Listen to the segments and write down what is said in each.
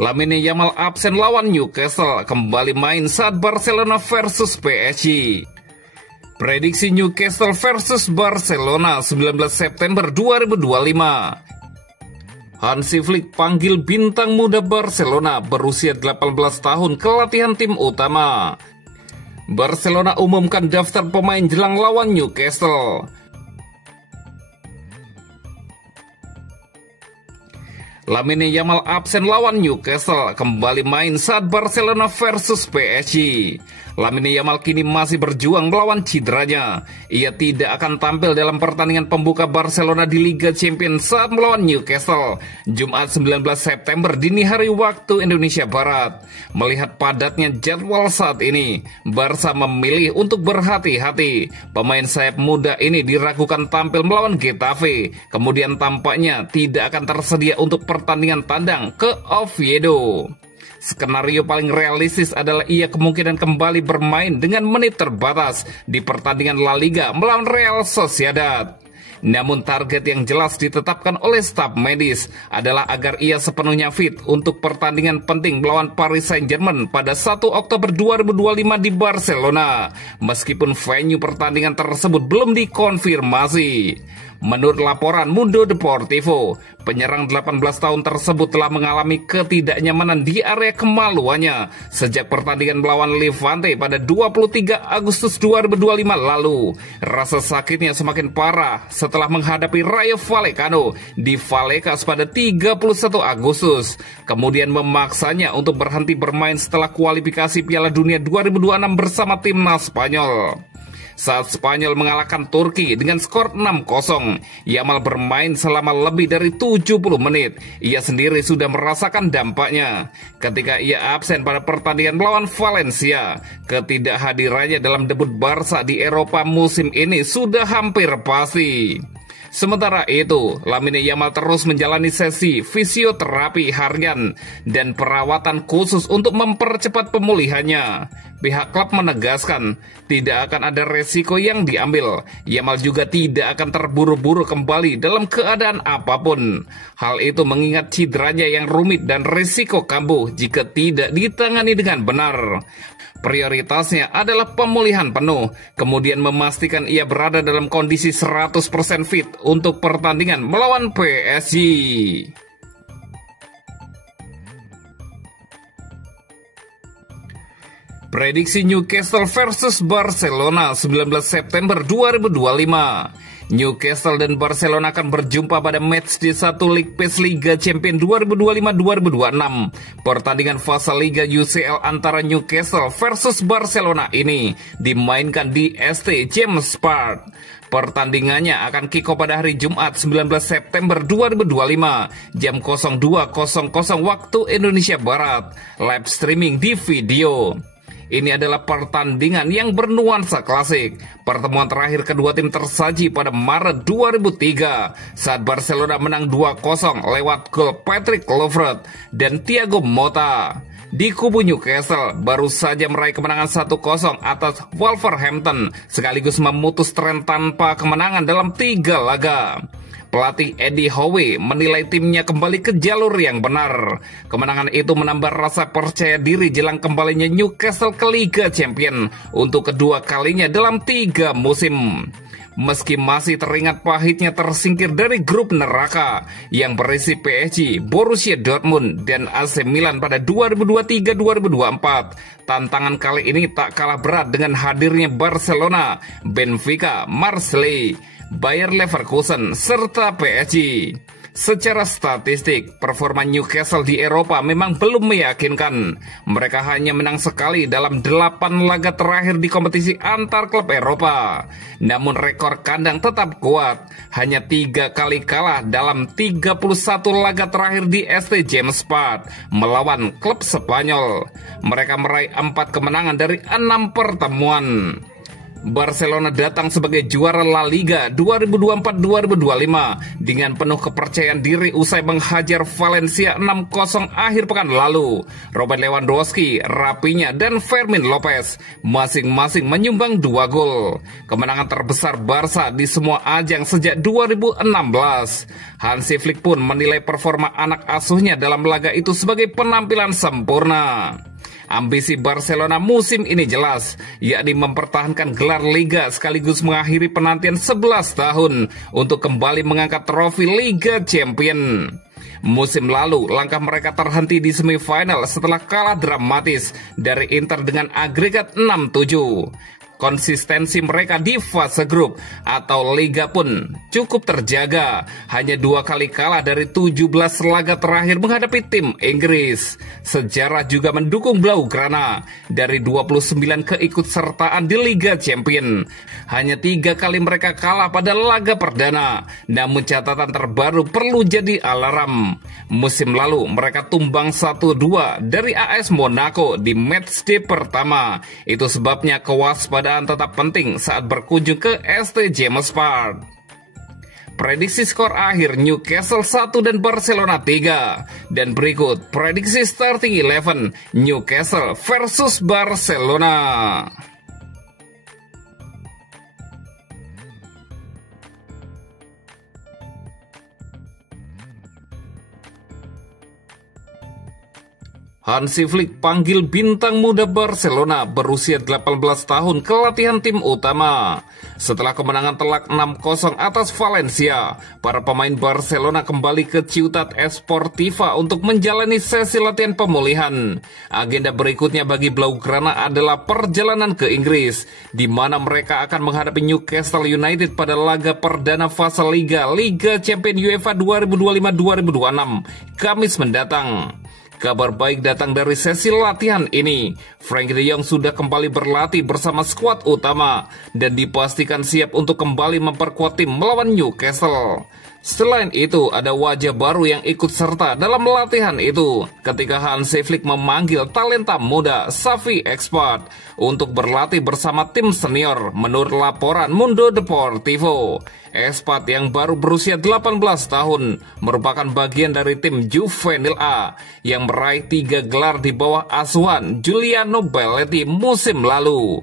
Lamine Yamal absen lawan Newcastle, kembali main saat Barcelona versus PSG. Prediksi Newcastle versus Barcelona 19 September 2025. Hansi Flick panggil bintang muda Barcelona berusia 18 tahun ke latihan tim utama. Barcelona umumkan daftar pemain jelang lawan Newcastle. Lamine Yamal absen lawan Newcastle, kembali main saat Barcelona versus PSG. Lamine Yamal kini masih berjuang melawan cederanya. Ia tidak akan tampil dalam pertandingan pembuka Barcelona di Liga Champions saat melawan Newcastle, Jumat 19 September dini hari waktu Indonesia Barat. Melihat padatnya jadwal saat ini, Barca memilih untuk berhati-hati. Pemain sayap muda ini diragukan tampil melawan Getafe, kemudian tampaknya tidak akan tersedia untuk pertandingan tandang ke Oviedo. Skenario paling realistis adalah ia kemungkinan kembali bermain dengan menit terbatas di pertandingan La Liga melawan Real Sociedad. Namun target yang jelas ditetapkan oleh staf medis adalah agar ia sepenuhnya fit untuk pertandingan penting melawan Paris Saint-Germain pada 1 Oktober 2025 di Barcelona, meskipun venue pertandingan tersebut belum dikonfirmasi. Menurut laporan Mundo Deportivo, penyerang 18 tahun tersebut telah mengalami ketidaknyamanan di area kemaluannya sejak pertandingan melawan Levante pada 23 Agustus 2025 lalu. Rasa sakitnya semakin parah setelah menghadapi Rayo Vallecano di Vallecas pada 31 Agustus, kemudian memaksanya untuk berhenti bermain setelah kualifikasi Piala Dunia 2026 bersama timnas Spanyol. Saat Spanyol mengalahkan Turki dengan skor 6-0, Yamal bermain selama lebih dari 70 menit. Ia sendiri sudah merasakan dampaknya. Ketika ia absen pada pertandingan melawan Valencia, ketidakhadirannya dalam debut Barca di Eropa musim ini sudah hampir pasti. Sementara itu, Lamine Yamal terus menjalani sesi fisioterapi harian dan perawatan khusus untuk mempercepat pemulihannya. Pihak klub menegaskan tidak akan ada resiko yang diambil. Yamal juga tidak akan terburu-buru kembali dalam keadaan apapun. Hal itu mengingat cederanya yang rumit dan risiko kambuh jika tidak ditangani dengan benar. Prioritasnya adalah pemulihan penuh, kemudian memastikan ia berada dalam kondisi 100% fit untuk pertandingan melawan PSG. Prediksi Newcastle versus Barcelona 19 September 2025. Newcastle dan Barcelona akan berjumpa pada match di 1 League Pass Liga Champions 2025-2026. Pertandingan fase Liga UCL antara Newcastle versus Barcelona ini dimainkan di ST James Park. Pertandingannya akan kick-off pada hari Jumat 19 September 2025 jam 02.00 waktu Indonesia Barat. Live streaming di video. Ini adalah pertandingan yang bernuansa klasik. Pertemuan terakhir kedua tim tersaji pada Maret 2003 saat Barcelona menang 2-0 lewat gol Patrick Kluivert dan Thiago Motta. Di kubu Newcastle baru saja meraih kemenangan 1-0 atas Wolverhampton sekaligus memutus tren tanpa kemenangan dalam 3 laga. Pelatih Eddie Howe menilai timnya kembali ke jalur yang benar. Kemenangan itu menambah rasa percaya diri jelang kembalinya Newcastle ke Liga Champions untuk kedua kalinya dalam 3 musim. Meski masih teringat pahitnya tersingkir dari grup neraka yang berisi PSG, Borussia Dortmund, dan AC Milan pada 2023-2024, tantangan kali ini tak kalah berat dengan hadirnya Barcelona, Benfica, Marseille, Bayer Leverkusen, serta PSG. Secara statistik, performa Newcastle di Eropa memang belum meyakinkan. Mereka hanya menang sekali dalam 8 laga terakhir di kompetisi antar klub Eropa. Namun rekor kandang tetap kuat, hanya 3 kali kalah dalam 31 laga terakhir di ST James Park melawan klub Spanyol. Mereka meraih 4 kemenangan dari 6 pertemuan. Barcelona datang sebagai juara La Liga 2024-2025 dengan penuh kepercayaan diri usai menghajar Valencia 6-0 akhir pekan lalu. Robert Lewandowski, Rafinha, dan Fermin Lopez masing-masing menyumbang 2 gol. Kemenangan terbesar Barca di semua ajang sejak 2016. Hansi Flick pun menilai performa anak asuhnya dalam laga itu sebagai penampilan sempurna. Ambisi Barcelona musim ini jelas, yakni mempertahankan gelar Liga sekaligus mengakhiri penantian 11 tahun untuk kembali mengangkat trofi Liga Champion. Musim lalu, langkah mereka terhenti di semifinal setelah kalah dramatis dari Inter dengan agregat 6-7. Konsistensi mereka di fase grup atau Liga pun cukup terjaga. Hanya 2 kali kalah dari 17 laga terakhir menghadapi tim Inggris. Sejarah juga mendukung Blaugrana. Dari 29 keikutsertaan di Liga Champion, hanya 3 kali mereka kalah pada laga perdana. Namun catatan terbaru perlu jadi alarm. Musim lalu mereka tumbang 1-2 dari AS Monaco di matchday pertama. Itu sebabnya kewaspadaan tetap penting saat berkunjung ke ST James Park. Prediksi skor akhir Newcastle 1 dan Barcelona 3. Dan berikut prediksi starting 11 Newcastle versus Barcelona. Hansi Flick panggil bintang muda Barcelona berusia 18 tahun ke latihan tim utama. Setelah kemenangan telak 6-0 atas Valencia, para pemain Barcelona kembali ke Ciutat Esportiva untuk menjalani sesi latihan pemulihan. Agenda berikutnya bagi Blaugrana adalah perjalanan ke Inggris, di mana mereka akan menghadapi Newcastle United pada laga perdana fase Liga Champions UEFA 2025-2026, Kamis mendatang. Kabar baik datang dari sesi latihan ini. Frenkie de Jong sudah kembali berlatih bersama skuad utama dan dipastikan siap untuk kembali memperkuat tim melawan Newcastle. Selain itu, ada wajah baru yang ikut serta dalam latihan itu ketika Hansi Flick memanggil talenta muda Xavi Expat untuk berlatih bersama tim senior. Menurut laporan Mundo Deportivo, Expat yang baru berusia 18 tahun merupakan bagian dari tim Juvenil A yang meraih 3 gelar di bawah asuhan Giuliano Belletti musim lalu.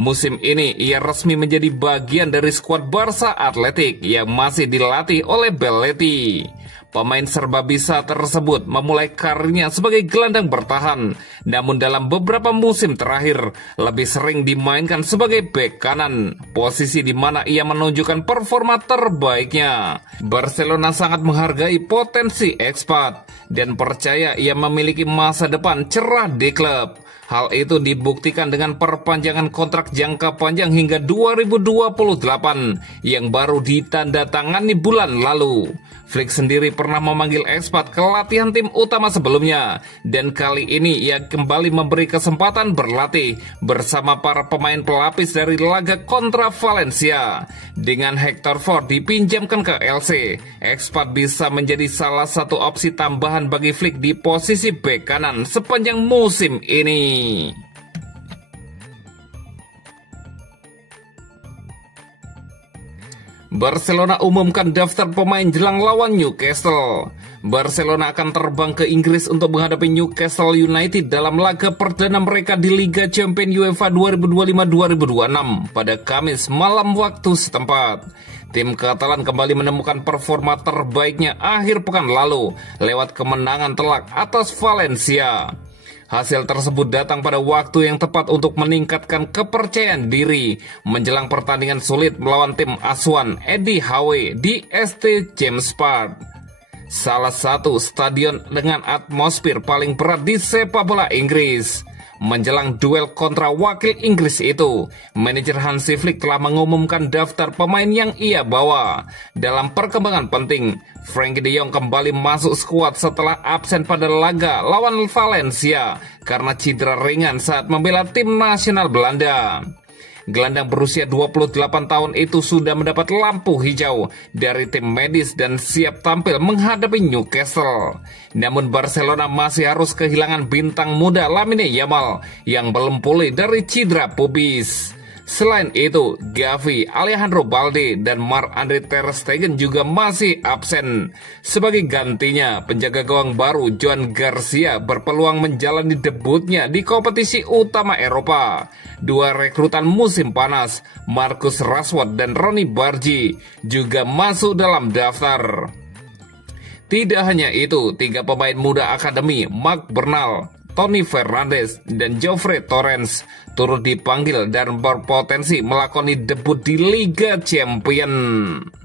Musim ini ia resmi menjadi bagian dari skuad Barca Athletic yang masih dilatih oleh Belletti. Pemain serba bisa tersebut memulai karirnya sebagai gelandang bertahan, namun dalam beberapa musim terakhir lebih sering dimainkan sebagai bek kanan, posisi di mana ia menunjukkan performa terbaiknya. Barcelona sangat menghargai potensi Expat dan percaya ia memiliki masa depan cerah di klub. Hal itu dibuktikan dengan perpanjangan kontrak jangka panjang hingga 2028 yang baru ditandatangani bulan lalu. Flick sendiri pernah memanggil Expat ke latihan tim utama sebelumnya, dan kali ini ia kembali memberi kesempatan berlatih bersama para pemain pelapis dari laga kontra Valencia. Dengan Hector Ford dipinjamkan ke LC, Expat bisa menjadi salah satu opsi tambahan bagi Flick di posisi bek kanan sepanjang musim ini. Barcelona umumkan daftar pemain jelang lawan Newcastle. Barcelona akan terbang ke Inggris untuk menghadapi Newcastle United dalam laga perdana mereka di Liga Champions UEFA 2025-2026 pada Kamis malam waktu setempat. Tim Katalan kembali menemukan performa terbaiknya akhir pekan lalu lewat kemenangan telak atas Valencia. Hasil tersebut datang pada waktu yang tepat untuk meningkatkan kepercayaan diri menjelang pertandingan sulit melawan tim asuhan Eddie Howe di ST James Park, salah satu stadion dengan atmosfer paling berat di sepak bola Inggris. Menjelang duel kontra wakil Inggris itu, manajer Hansi Flick telah mengumumkan daftar pemain yang ia bawa. Dalam perkembangan penting, Frenkie de Jong kembali masuk skuad setelah absen pada laga lawan Valencia karena cedera ringan saat membela tim nasional Belanda. Gelandang berusia 28 tahun itu sudah mendapat lampu hijau dari tim medis dan siap tampil menghadapi Newcastle. Namun Barcelona masih harus kehilangan bintang muda Lamine Yamal yang belum pulih dari cedera pubis. Selain itu, Gavi, Alejandro Balde, dan Marc-Andre ter Stegen juga masih absen. Sebagai gantinya, penjaga gawang baru Joan Garcia berpeluang menjalani debutnya di kompetisi utama Eropa. Dua rekrutan musim panas, Marcus Rashford dan Ronny Bargi, juga masuk dalam daftar. Tidak hanya itu, 3 pemain muda akademi, Marc Bernal, Tony Fernandes, dan Geoffrey Torrens turut dipanggil dan berpotensi melakoni debut di Liga Champions.